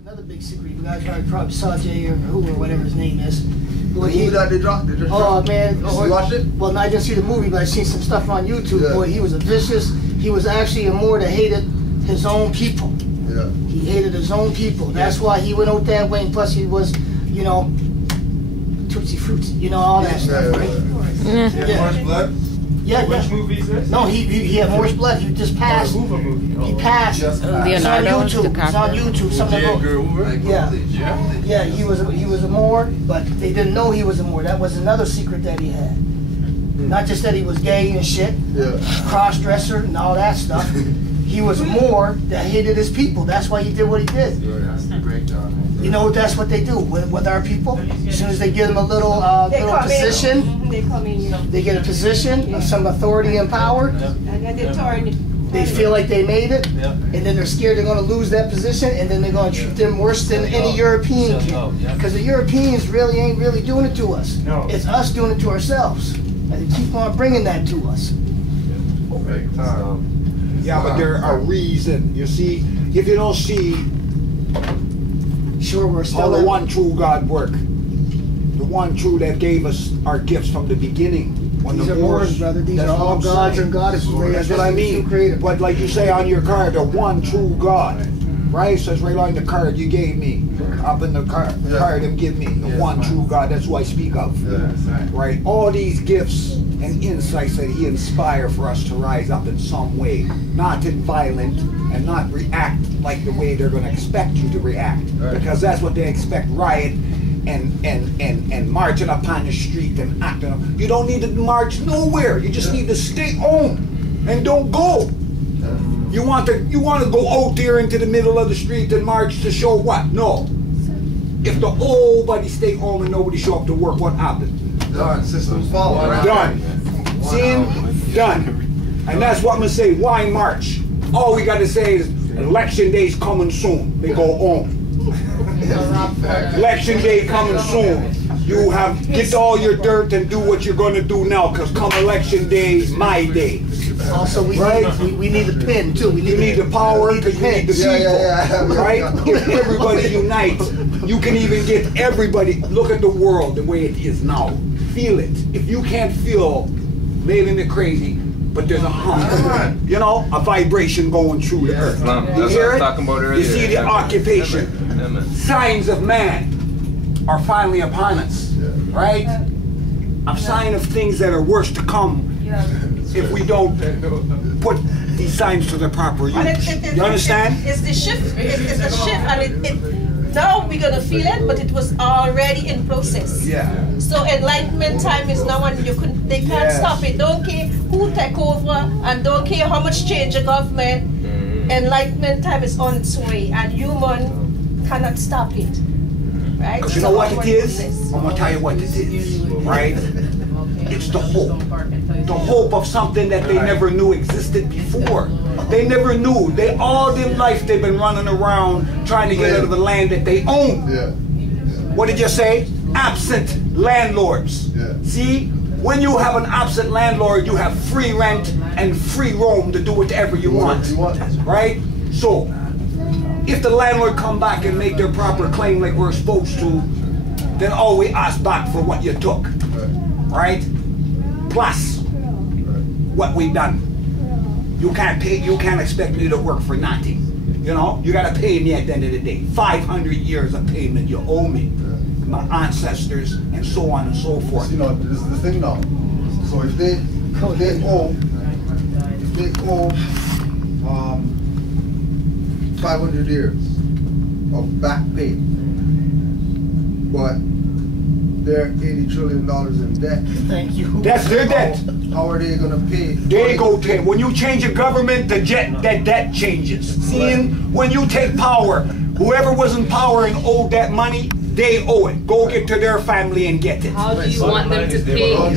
Another big secret. You guys probably saw Jay or who or whatever his name is. Well, he that they dropped. They just dropped. Man, you watched it? Well, no, I didn't see the movie, but I seen some stuff on YouTube. Yeah. Boy, he was a vicious. He was actually a Moor that hated his own people. Yeah. He hated his own people. That's why he went out that way. And plus, he was, you know, Tootsie Fruits, you know, all that stuff, right? Moors Blood? Yeah, Which movie is this? No, he had Moors Blood. He just passed. He passed. It's on YouTube. It's on YouTube. Yeah, he was a Moor, but they didn't know he was a Moor. That was another secret that he had. Not just that he was gay and shit, cross-dresser and all that stuff. He was a Moor that hated his people. That's why he did what he did. You know, that's what they do with our people. As soon as they give them a little position, they get a position of some authority and power. And then they turn. They feel like they made it, and then they're scared they're going to lose that position, and then they're going to treat them worse than any European kid. Because the Europeans really ain't really doing it to us. It's us doing it to ourselves. And they keep on bringing that to us. Yeah, but there are reasons. You see, if you don't see we're still how the one true God work, the one true that gave us our gifts from the beginning. When These the are Moors, brother. These are all gods and goddesses. That's what I mean. But like you say on your card, the one true God, right? It says right on the card you gave me, up in the card and give me the one true God. That's who I speak of, right? All these gifts and insights that He inspired for us to rise up in some way, not in violent and not react like the way they're going to expect you to react, because that's what they expect: riot and marching upon the street and acting. You don't need to march nowhere. You just need to stay home and don't go. You want to go out there into the middle of the street and march to show what? No. If the whole body stay home and nobody show up to work, what happened? Done. Systems follow. Right? Done. Seeing? Done. And that's what I'm gonna say. Why march? All we gotta say is election day's coming soon. They go home. Election day coming soon. You have get all your dirt and do what you're going to do now, because come election day, my day. Also, we need a pin too. You need the power because you need the people, right? If everybody unites, you can even get everybody. Look at the world the way it is now. Feel it. If you can't feel, maybe they're crazy, but there's a hum, you know, a vibration going through the earth. You hear it? You see the occupation. Signs of man are finally upon us, right? A sign of things that are worse to come if we don't put these signs to the proper use. You understand? It's the shift. It's the shift, and now we're gonna feel it, but it was already in process. Yeah. So enlightenment time is now, and they can't stop it. Don't care who take over, and don't care how much change the government. Enlightenment time is on its way, and human cannot stop it. Right? Because you know what it is? I'm gonna tell you what it is, right? It's the hope. The hope of something that they never knew existed before. They never knew. They all their life they've been running around trying to get out of the land that they own. What did you say? Absent landlords. See? When you have an absent landlord, you have free rent and free roam to do whatever you want. Right? So, if the landlord come back and make their proper claim like we're supposed to, then all we ask back for what you took. Right? Plus what we've done. You can't expect me to work for nothing. You know, you gotta pay me at the end of the day. 500 years of payment you owe me. My ancestors and so on and so forth. You know, this is the thing now. So if they owe 500 years of back pay, but they're $80 trillion in debt. Thank you. That's their debt. How are they gonna pay? They go pay. When you change a government, that debt changes. Seeing when you take power, whoever was in power and owed that money, they owe it. Go get to their family and get it. How do you want them to pay? How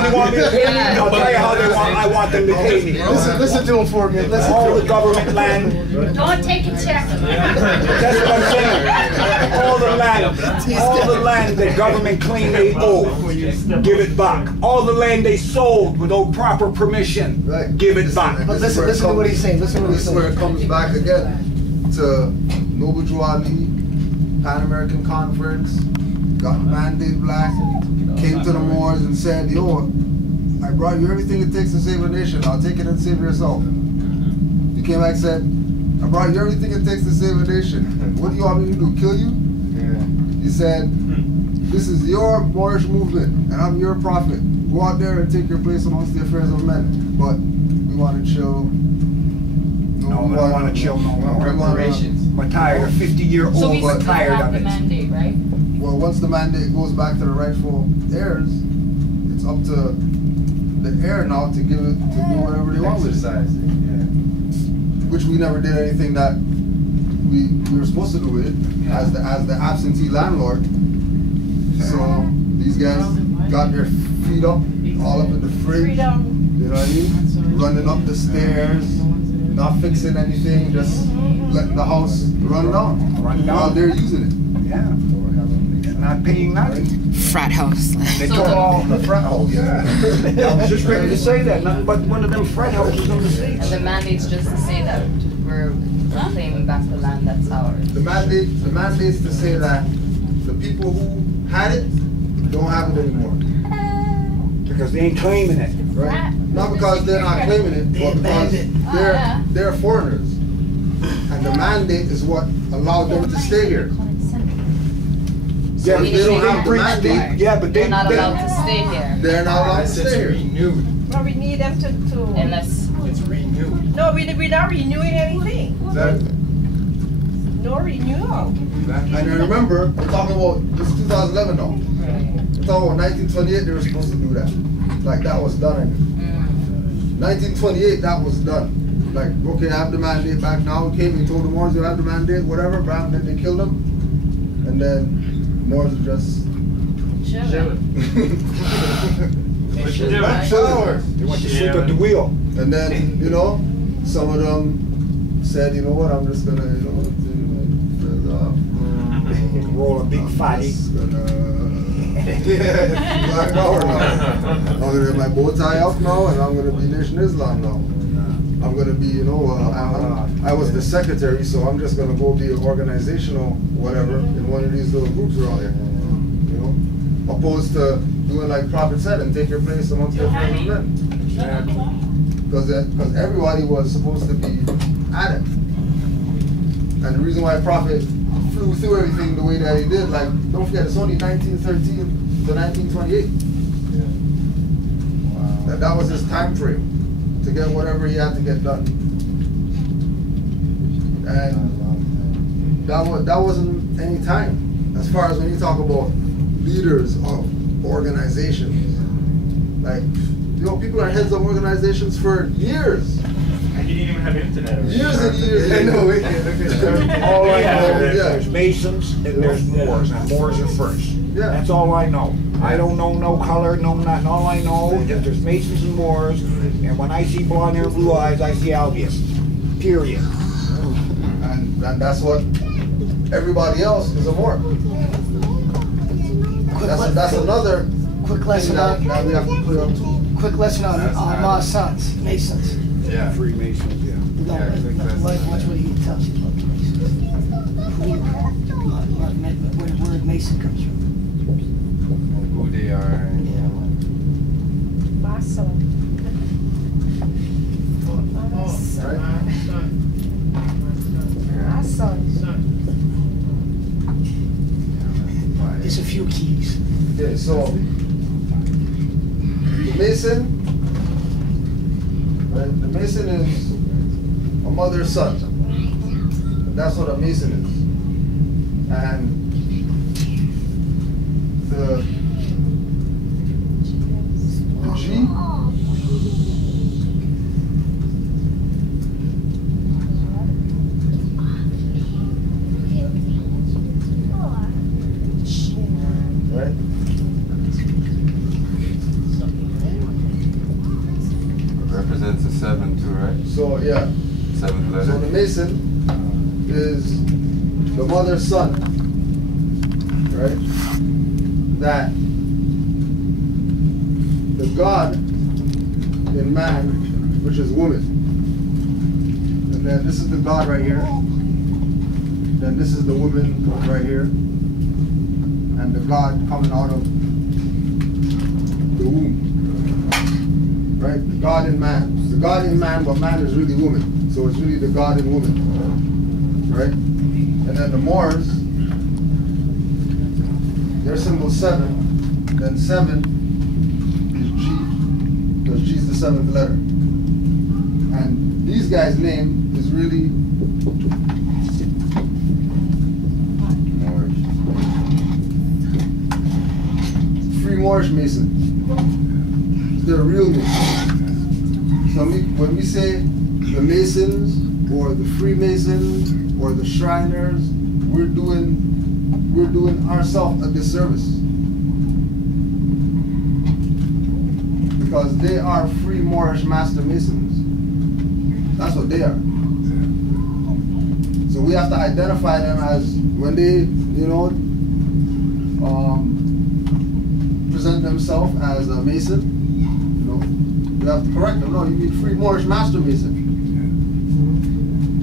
do you want me to pay me? I'll tell you how I want them to pay me. Listen to him for me. Listen all the government land. Don't take a check. That's what I'm saying. All the land that government claimed they owe, give it back. All the land they sold without proper permission, give it back. But listen to what he's saying. Listen to what he's saying. This is where it comes back again to Noble Drew Ali, Pan American Conference, got mandate black, came to the Moors and said, yo, I brought you everything it takes to save a nation. I'll take it and save yourself. He came back and said, I brought you everything it takes to save a nation. What do you want me to do, kill you? He said, this is your Moorish movement and I'm your prophet. Go out there and take your place amongst the affairs of men. But we want to chill. No, we don't want to chill no more. Reparations. We're tired. 50-year-old, So we but still tired have of the it. mandate, right? Well, once the mandate goes back to the rightful heirs, it's up to the heir now to give it, to do whatever they want with it. Exercise it, yeah. Which we never did anything that we were supposed to do with it as the absentee landlord. So these guys got their feet up, all up in the fridge. Freedom. You know what I mean? Running up the stairs, not fixing anything, just letting the house run down. While they're using it. Yeah. And not paying nothing. Frat house. They So took the- all The frat house. I was just ready to say that. Nothing but one of them frat houses on the And States. the mandate's just to say that we're claiming back the land that's ours. The mandate's to say that the people who had it don't have it anymore. Because they ain't claiming it. Right? Not because they're not claiming it, but because they're foreigners. And the mandate is what allowed them to stay here. Yeah, So if they don't have the mandate, yeah, but They're not allowed to stay here they're not allowed to Unless it's stay here. renewed. But we need them to unless. It's renewed. no, we're not renewing anything. That, No renewal. And I remember, we're talking about, this is 2011 now. We're talking about 1928, they were supposed to do that. Like, that was done. 1928, that was done. Like, okay, I have the mandate back now. Came, he told the Moors, you have the mandate, whatever, bam, then they killed him. And then Moors are just chilling. What you doing? chilling. They went to sleep at the wheel. And then, you know, some of them said, you know what, I'm just gonna, you know, Roll a big fatty. just gonna black power now. I'm gonna have my bow tie up now, and I'm gonna be Nation Islam now. I'm gonna be, you know, I was the secretary, so I'm just gonna go be an organizational whatever in one of these little groups around here. You know, opposed to doing like Prophet said and take your place amongst the friends of men. Because everybody was supposed to be at it. And the reason why Prophet flew through everything the way that he did, like, don't forget, it's only 1913 to 1928. That was his time frame to get whatever he had to get done. And that wasn't any time. As far as when you talk about leaders of organizations, like, you know, people are heads of organizations for years. And you didn't even have internet. Years and years. I know. All I know Yeah. is there's Masons and there's Moors, and Moors are first. Yeah. That's all I know. I don't know no color, no nothing. All I know is there's Masons and Moors, and when I see blonde hair and blue eyes, I see Albius. Period. And that's what everybody else is a Moor. That's another Quick lesson thing on that we have to put up to. quick lesson on Ma's sons, Masons. Yeah. Freemasons, yeah. No, Yeah, quick lesson. watch what he tells you about the Masons. Where the word Mason comes from. Who they are. My son. My son. There's a few keys. Okay, so the Mason, right? The Mason is a mother's son. That's what a Mason is. And the G right? Represents a 7 too, right? So yeah. 7th letter. So the Mason is the mother's son, right? That the God in man, which is woman, and then this is the God right here, then this is the woman right here, and the God coming out of the womb. Right? The God in man. The God in man, but man is really woman. So it's really the God in woman. Right? And then the Moors, their symbol 7. Then 7 is G, because G is the 7th letter. And these guys' name is really Free Moorish Masons. They're real Masons. So when we say the Masons or the Freemasons or the Shriners, we're doing ourselves a disservice, because they are Free Moorish Master Masons. That's what they are. So we have to identify them as, when they, present themselves as a Mason, we have to correct them. No, you mean Free Moorish Master Mason.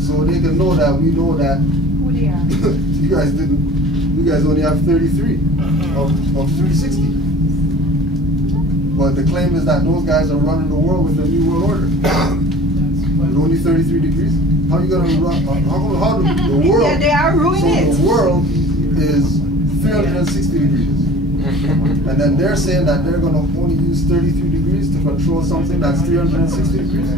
So they can know that we know that Who they are? you guys only have 33 of 360. But the claim is that those guys are running the world with the New World Order. With only 33 degrees? How are you going to run? How the world? Yeah, they are ruining it. The world is 360 degrees. And then they're saying that they're going to only use 33 degrees to control something that's 360 degrees.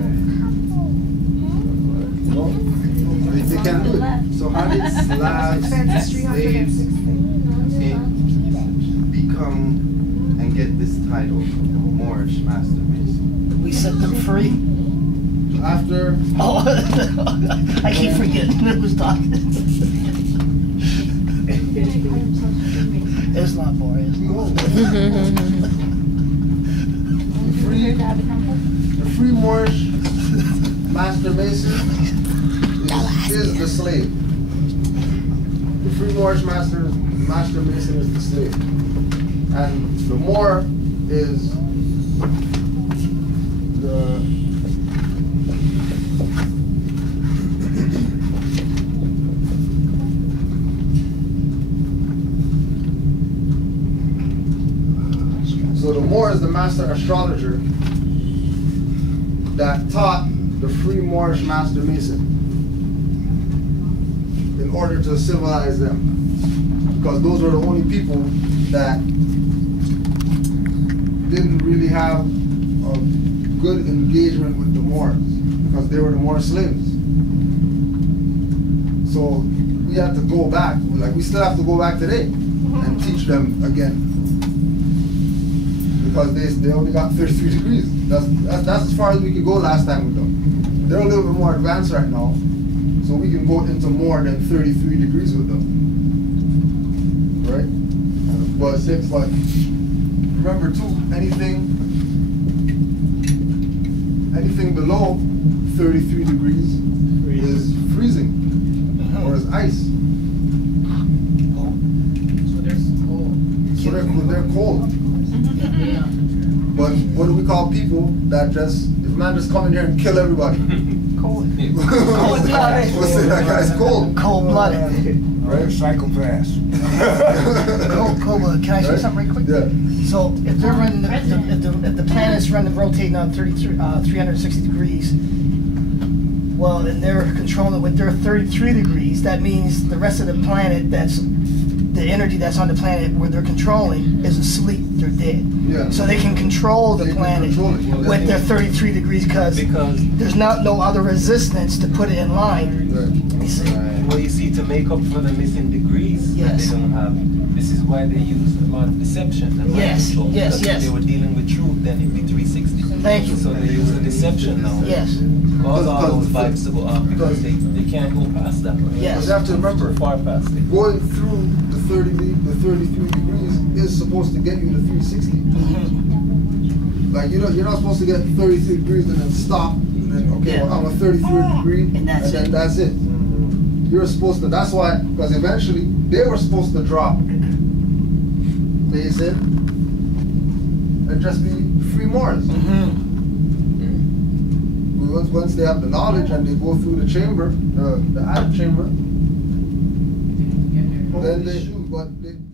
They can't do it. So how did Slavs, slaves, become and get this title of Moorish Master Mason? We set them free. After... Oh, I keep forgetting who's talking. It's not boring. The free Moorish Master Mason is the slave. The free Moorish Master Mason is the slave. And the Moor is the... So the Moor is the master astrologer that taught the Free Moorish Master Mason in order to civilize them. Because those were the only people that didn't really have a good engagement with the Moors, because they were the Moor slaves. So we had to go back, we still have to go back today and teach them again. Because they only got 33 degrees. That's as far as we could go last time with them. They're a little bit more advanced right now, so we can go into more than 33 degrees with them. Right? But remember too, anything below 33 degrees is freezing or is ice. So they're cold. But what do we call people that if man just come in here and kill everybody? Cold. Cold-blooded. We'll say that guy's cold. Cold-blooded. Right? Psychopaths. Cold-blooded. Can I say something right quick? Yeah. So if they're running, if the planet's rotating on 360 degrees, well, and they're controlling it with their 33 degrees, that means the rest of the planet, the energy that's on the planet where they're controlling, is asleep. They're dead. Yeah. So they can control the planet with their 33 degrees because there's no other resistance to put it in line. Right. You see? Well, you see, to make up for the missing degrees that Yes. they don't have, this is why they use a lot of deception and mind Yes, control, yes, because yes. if they were dealing with truth, then it'd be 360. Thank you. So they use the deception now. Yes. Cause all those vibes to go off because they can't go past that. Yes. You have to remember, Too far past it. going through the 33 degrees is supposed to get you to 360. Like you're not supposed to get 33 degrees and then stop and then well, I'm a 33 degree And that's it. that's it. You're supposed to. That's why, because eventually they were supposed to drop Mason and just be free Moors. Once they have the knowledge and they go through the chamber, the attic chamber, then they, but they